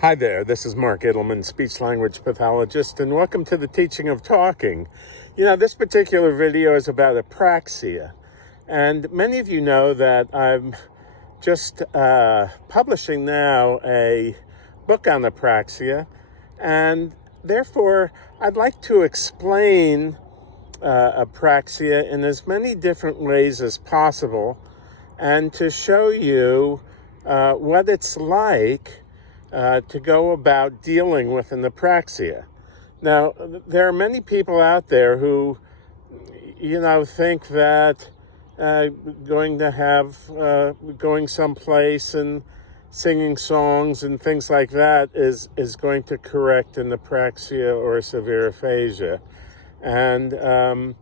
Hi there, this is Mark Edelman, speech-language pathologist, and welcome to the teaching of talking. This particular video is about apraxia, and many of you know that I'm just publishing now a book on apraxia, and therefore I'd like to explain apraxia in as many different ways as possible, and to show you what it's like to go about dealing with an apraxia. Now, there are many people out there who, think that going someplace and singing songs and things like that is going to correct an apraxia or a severe aphasia. And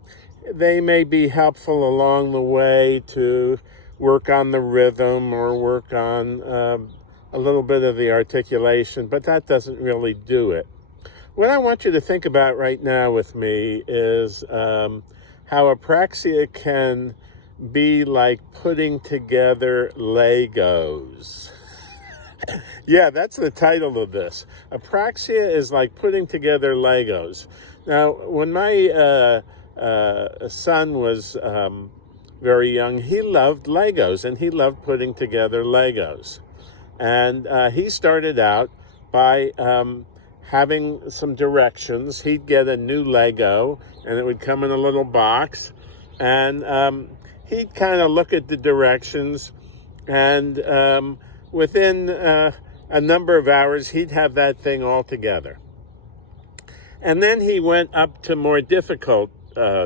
they may be helpful along the way to work on the rhythm or work on a little bit of the articulation, but that doesn't really do it. What I want you to think about right now with me is how apraxia can be like putting together Legos. Yeah, that's the title of this. Apraxia is like putting together Legos. Now, when my son was very young, he loved Legos, and he loved putting together Legos. And he started out by having some directions. He'd get a new Lego, and it would come in a little box. And he'd kind of look at the directions, and within a number of hours, he'd have that thing all together. And then he went up to more difficult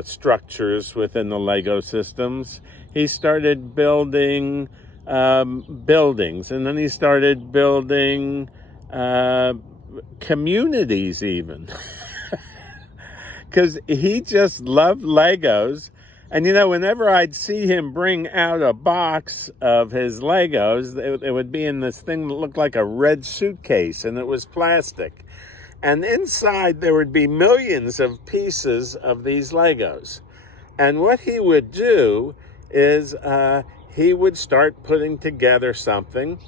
structures within the Lego systems. He started building buildings, and then he started building communities even, because he just loved Legos. And whenever I'd see him bring out a box of his Legos, it would be in this thing that looked like a red suitcase, and it was plastic, and inside there would be millions of pieces of these Legos. And what he would do is he would start putting together something,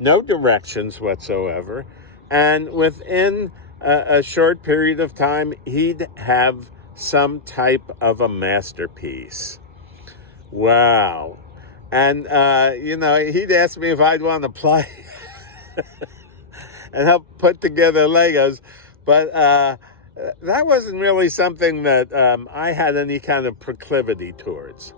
no directions whatsoever, and within a short period of time, he'd have some type of a masterpiece. Wow. And, he'd ask me if I'd want to play and help put together Legos, but that wasn't really something that I had any kind of proclivity towards.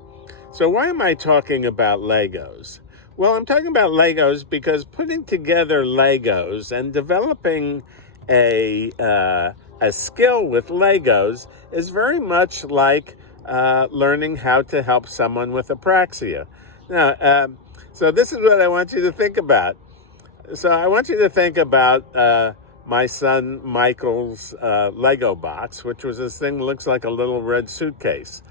So why am I talking about Legos? Well, I'm talking about Legos because putting together Legos and developing a skill with Legos is very much like learning how to help someone with apraxia. Now, so this is what I want you to think about. So I want you to think about my son Michael's Lego box, which was this thing that looks like a little red suitcase.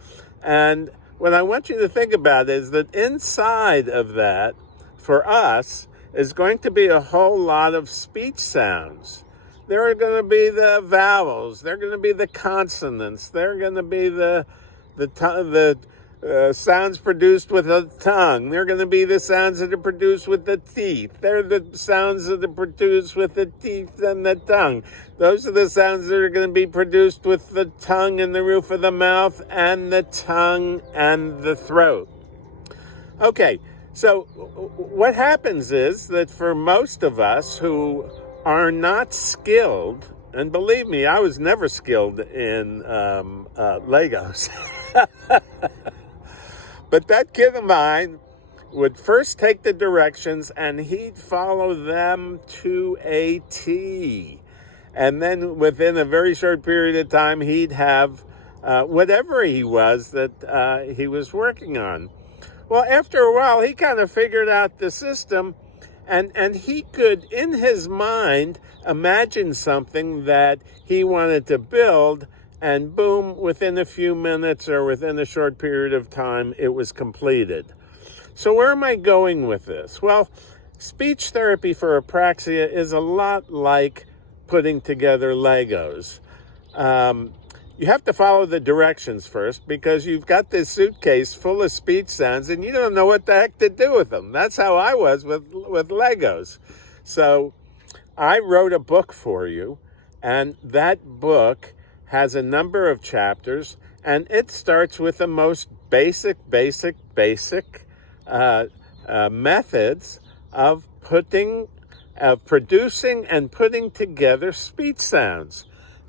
And what I want you to think about is that inside of that, for us, is going to be a whole lot of speech sounds. There are going to be the vowels. There are going to be the consonants. There are going to be the sounds produced with the tongue. There are going to be the sounds that are produced with the teeth. They're the sounds that are produced with the teeth and the tongue. Those are the sounds that are going to be produced with the tongue and the roof of the mouth and the tongue and the throat. Okay, so what happens is that for most of us who are not skilled, and believe me, I was never skilled in Legos, but that kid of mine would first take the directions and he'd follow them to a T. And then within a very short period of time, he'd have whatever he was that he was working on. Well, after a while, he kind of figured out the system, and he could, in his mind, imagine something that he wanted to build, and boom, within a few minutes or within a short period of time, it was completed. So where am I going with this? Well, speech therapy for apraxia is a lot like putting together Legos. You have to follow the directions first because you've got this suitcase full of speech sounds and you don't know what the heck to do with them. That's how I was with Legos. So I wrote a book for you, and that book has a number of chapters, and it starts with the most basic methods of producing and putting together speech sounds,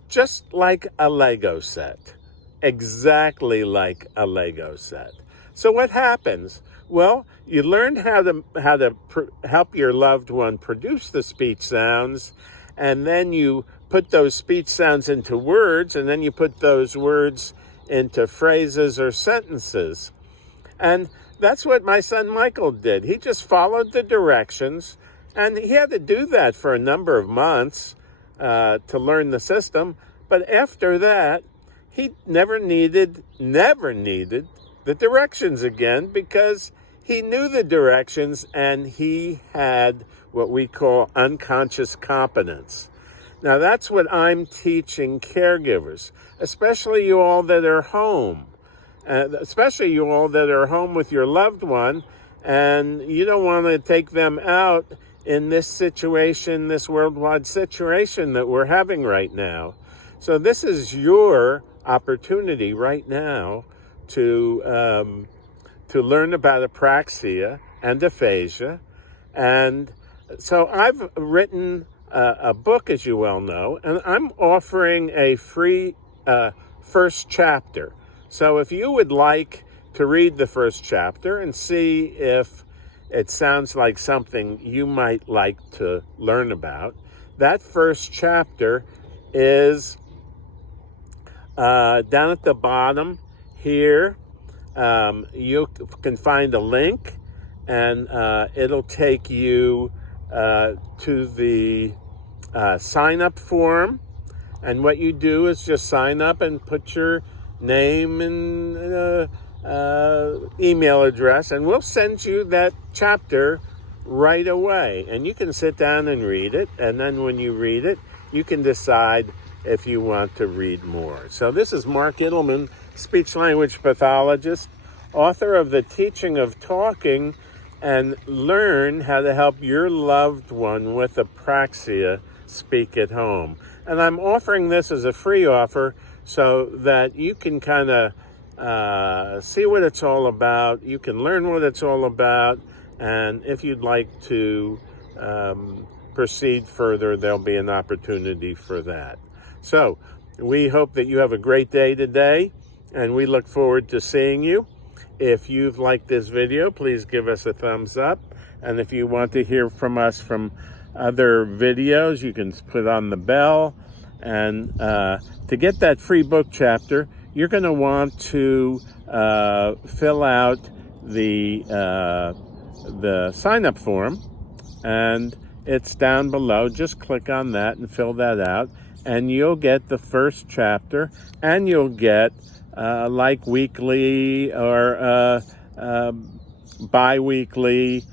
just like a Lego set, exactly like a Lego set. So what happens? Well, you learn how to help your loved one produce the speech sounds, and then you put those speech sounds into words, and then you put those words into phrases or sentences. And that's what my son Michael did. He just followed the directions, and he had to do that for a number of months to learn the system. But after that, he never needed the directions again, because he knew the directions and he had what we call unconscious competence. Now, that's what I'm teaching caregivers, especially you all that are home, with your loved one, and you don't want to take them out in this situation, this worldwide situation that we're having right now. So this is your opportunity right now to learn about apraxia and aphasia. And so I've written a book, as you well know, and I'm offering a free first chapter. So if you would like to read the first chapter and see if it sounds like something you might like to learn about, that first chapter is down at the bottom here. You can find a link, and it'll take you to the sign-up form. And what you do is just sign up and put your name and email address, and we'll send you that chapter right away. And you can sit down and read it, and then when you read it, you can decide if you want to read more. So this is Mark Ittleman, speech-language pathologist, author of The Teaching of Talking, and learn how to help your loved one with apraxia speak at home. And I'm offering this as a free offer so that you can kind of see what it's all about. You can learn what it's all about. And if you'd like to proceed further, there'll be an opportunity for that. So we hope that you have a great day today, and we look forward to seeing you. If you've liked this video, please give us a thumbs up. And if you want to hear from us from other videos, you can put on the bell. And to get that free book chapter, you're going to want to fill out the sign-up form, and it's down below. Just click on that and fill that out, and you'll get the first chapter, and you'll get like weekly or bi-weekly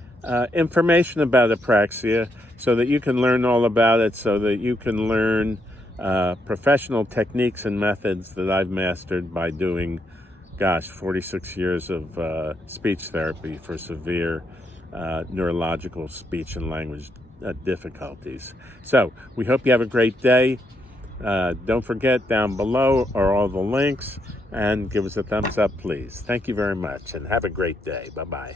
information about apraxia, so that you can learn all about it, so that you can learn professional techniques and methods that I've mastered by doing, 46 years of speech therapy for severe neurological speech and language difficulties. So we hope you have a great day. Don't forget, down below are all the links, and give us a thumbs up, please. Thank you very much, and have a great day. Bye-bye.